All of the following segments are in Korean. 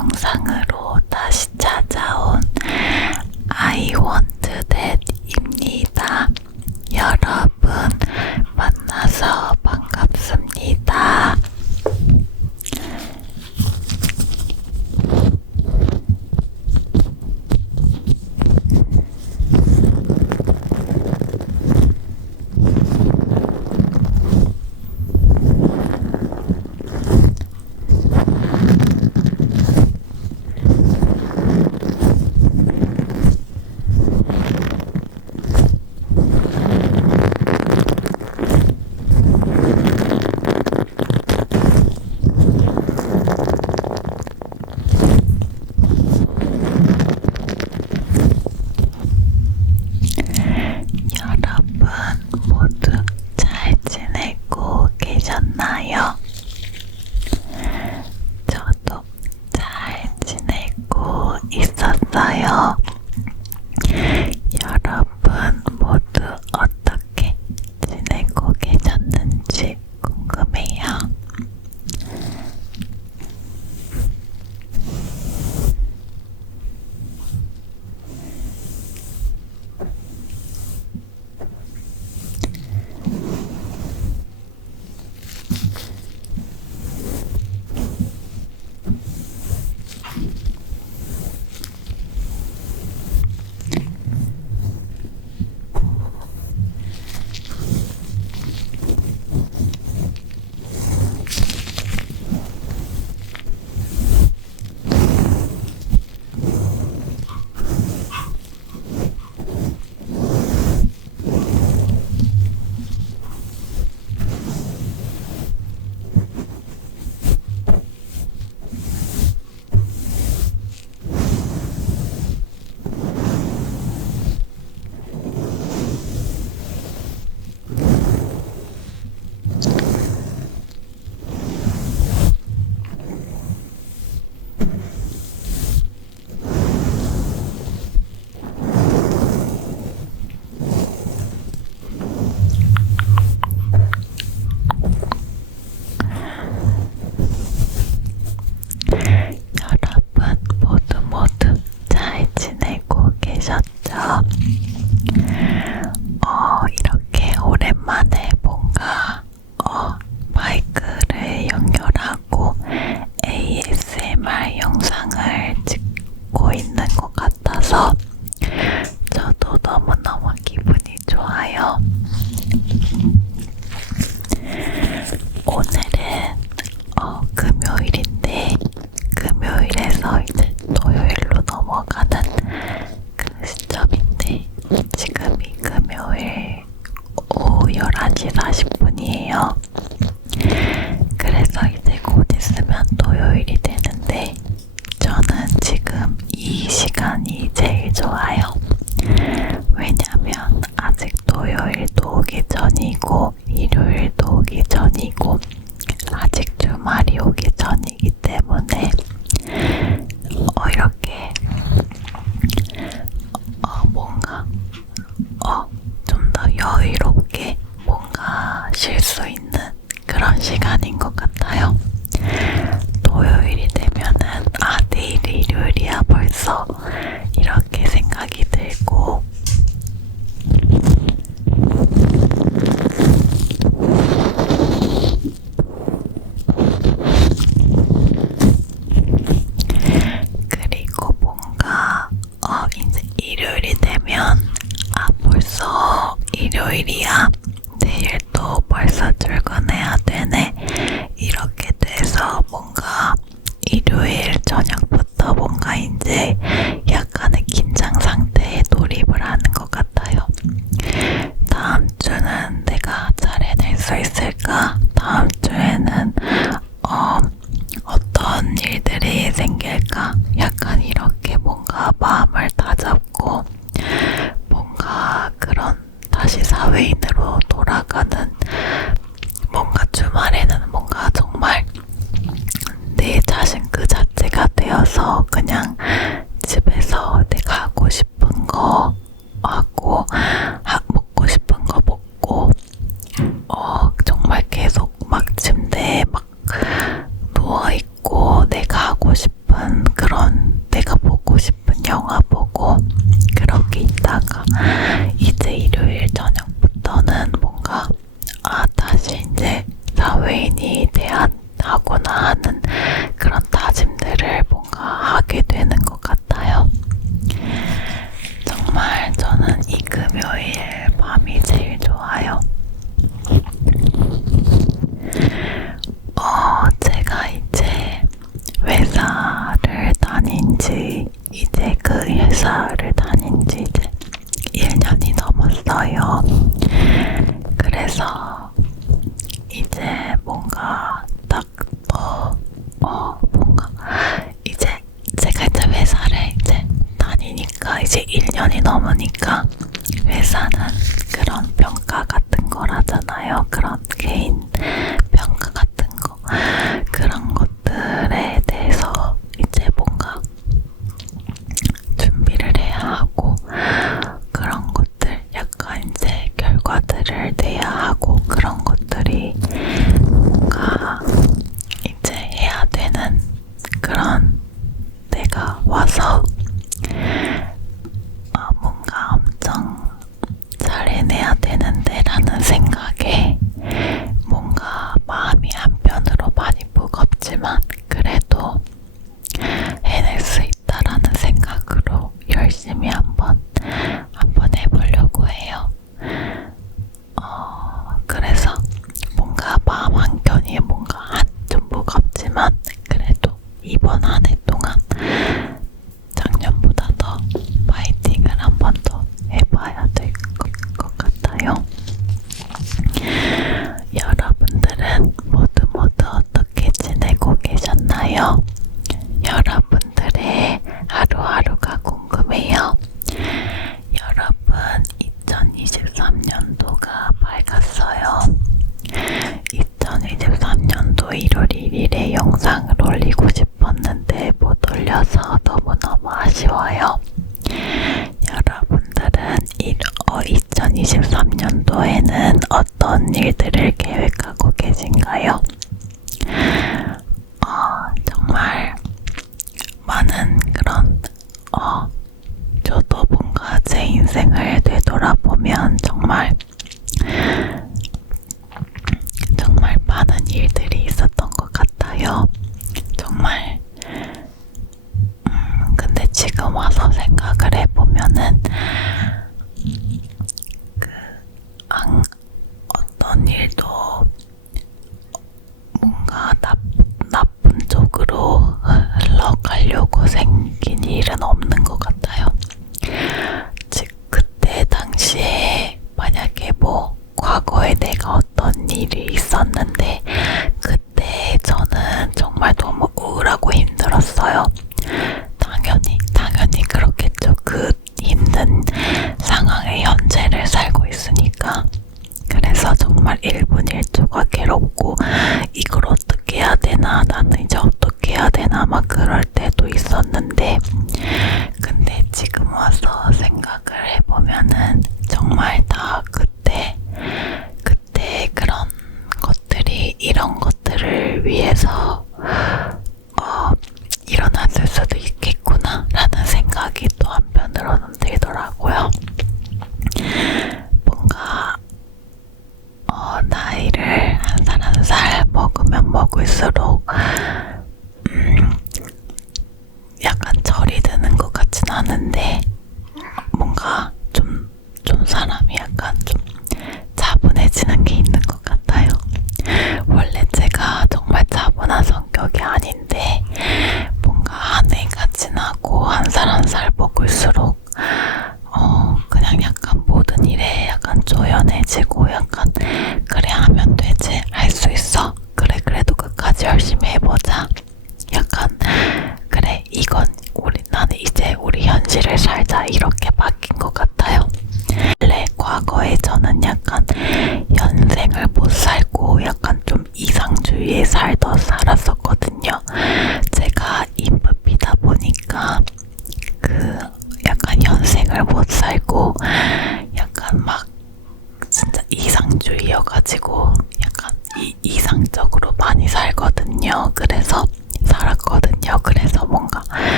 영상으로 다시 찾아온 아이원 아니라 싶어요. 있어요. 그래서 이제 뭔가 딱어 어, 뭔가 이제 제가 이제 회사를 이제 다니니까 이제 1년이 넘으니까 회사는 그런 평가 같은 거라잖아요. 그런 개인 영상을 올리고 싶었는데 못 올려서 so dog. 위해 살던 살았었고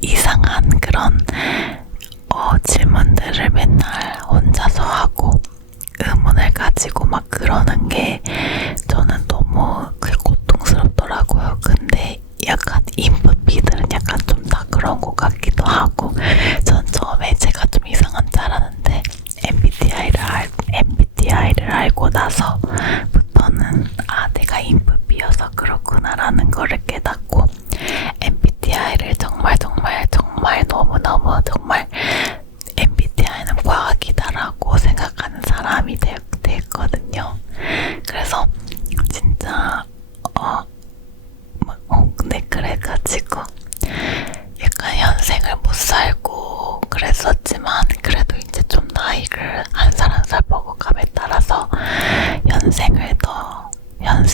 이상한 그런 어, 질문들을 맨날 혼자서 하고 의문을 가지고 막 그러는 게 저는 너무 그 고통스럽더라고요. 근데 약간 인분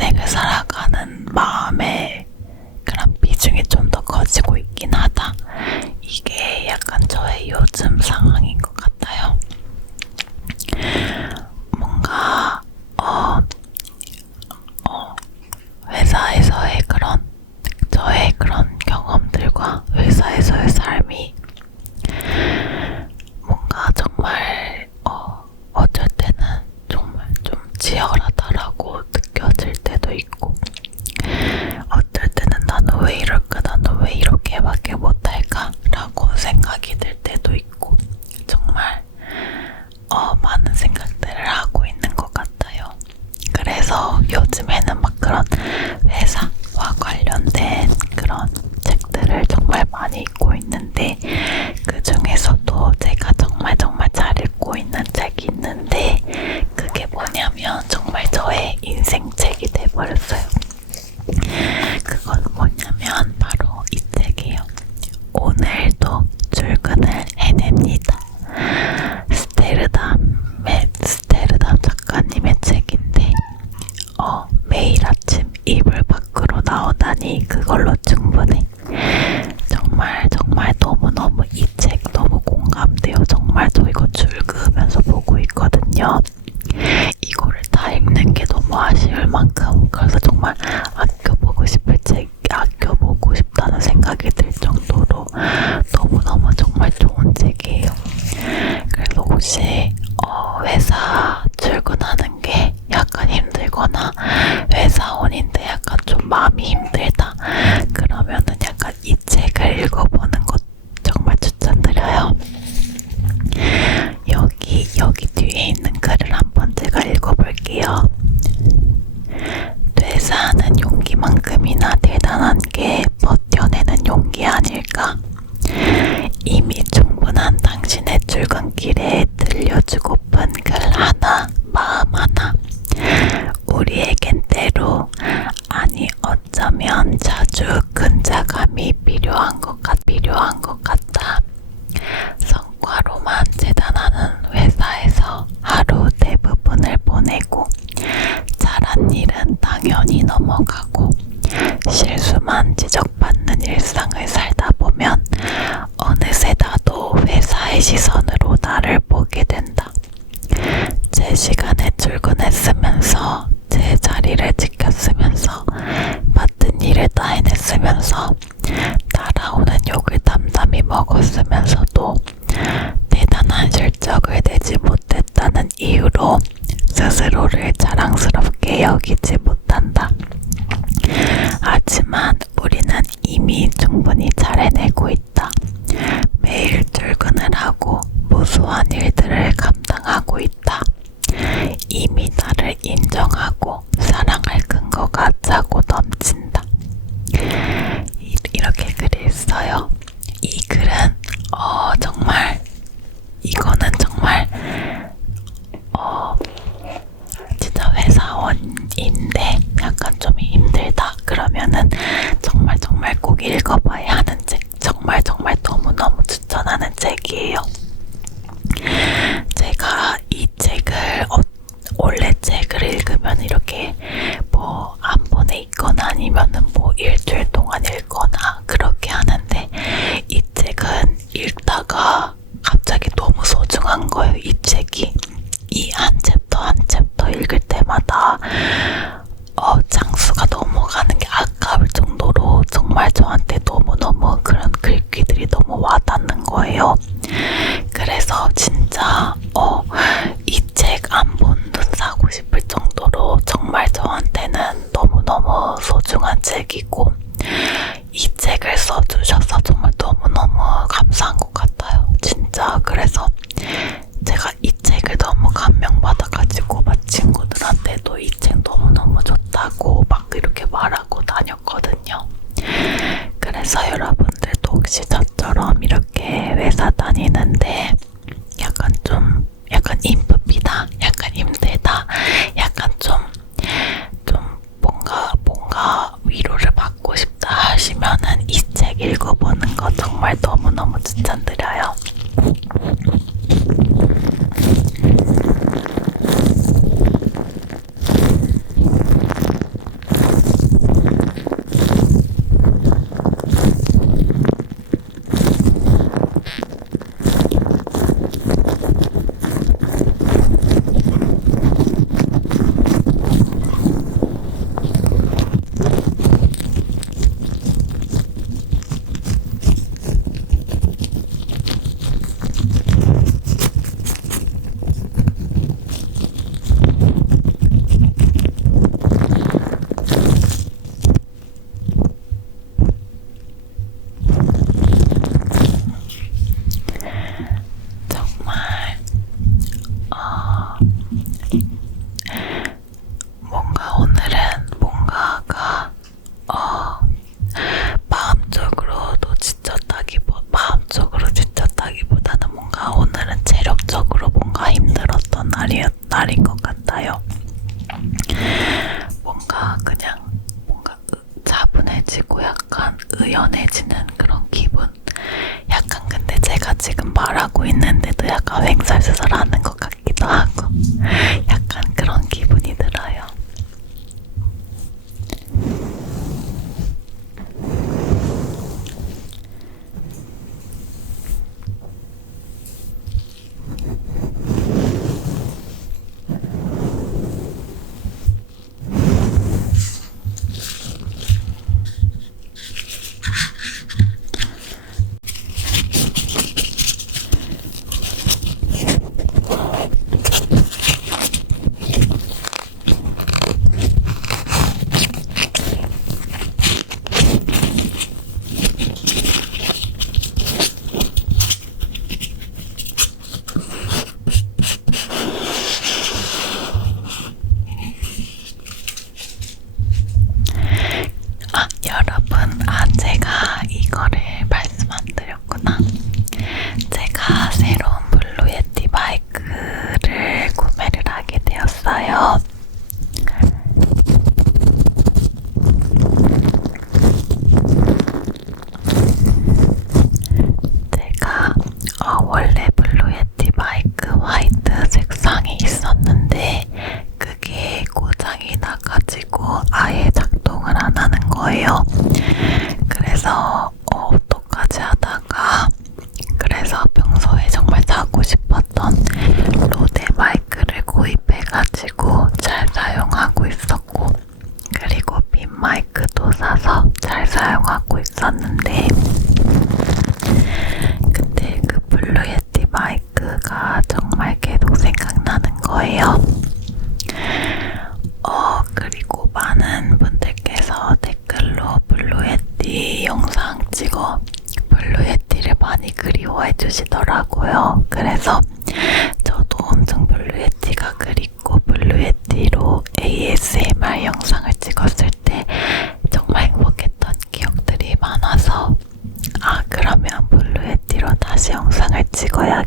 인생을 살아. 요즘에는 막 그런 회사와 관련된 그런 책들을 정말 많이 읽고 있는데 그 중에서도 제가 정말 정말 인정하고 정말 너무너무 추천 좋아해 주시더라고요. 그래서 저도 엄청 블루에티가 그립고 블루에티로 ASMR 영상을 찍었을 때 정말 행복했던 기억들이 많아서 아 그러면 블루에티로 다시 영상을 찍어야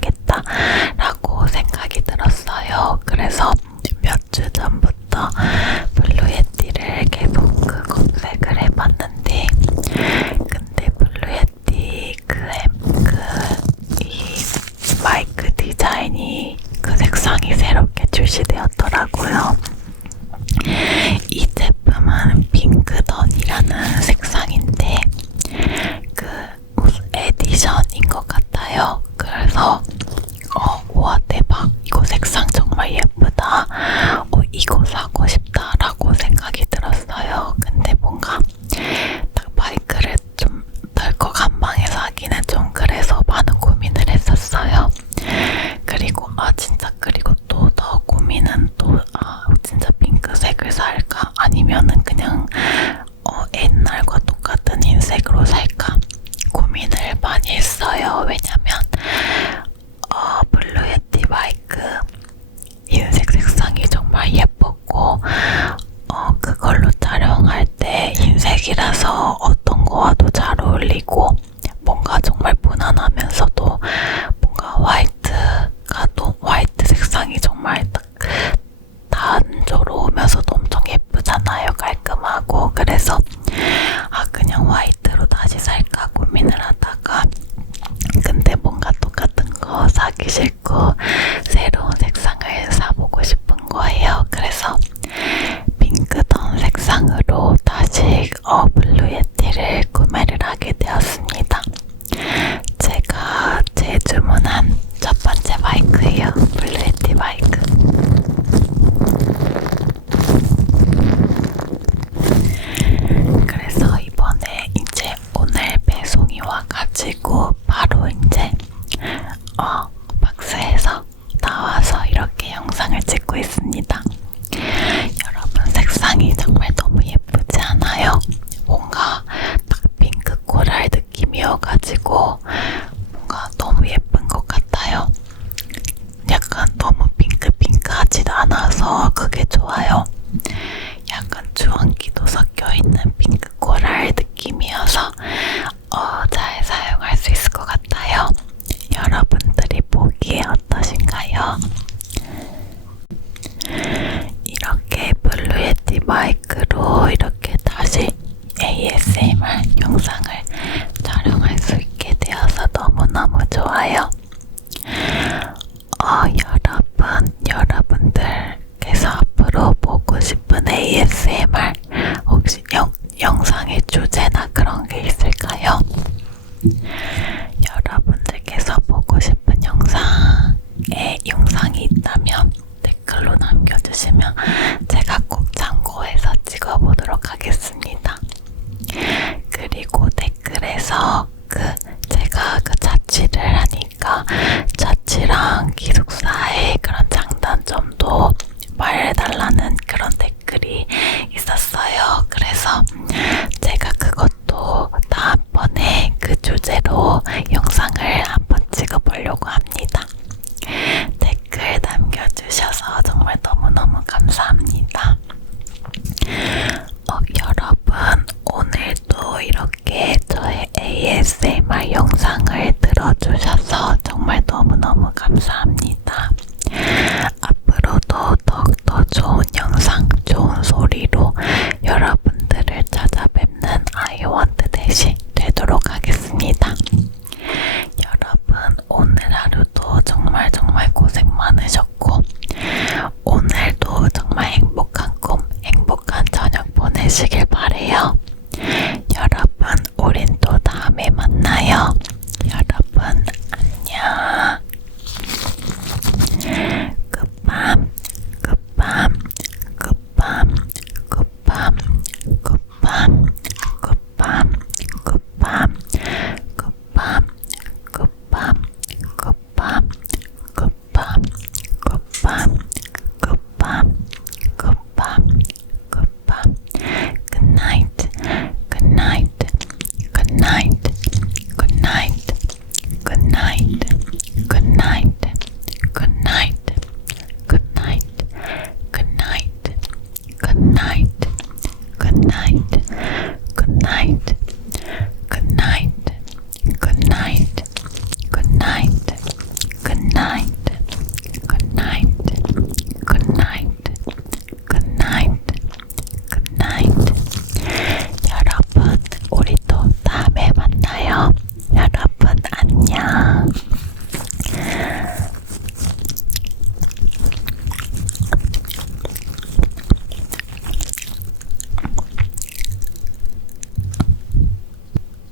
가지고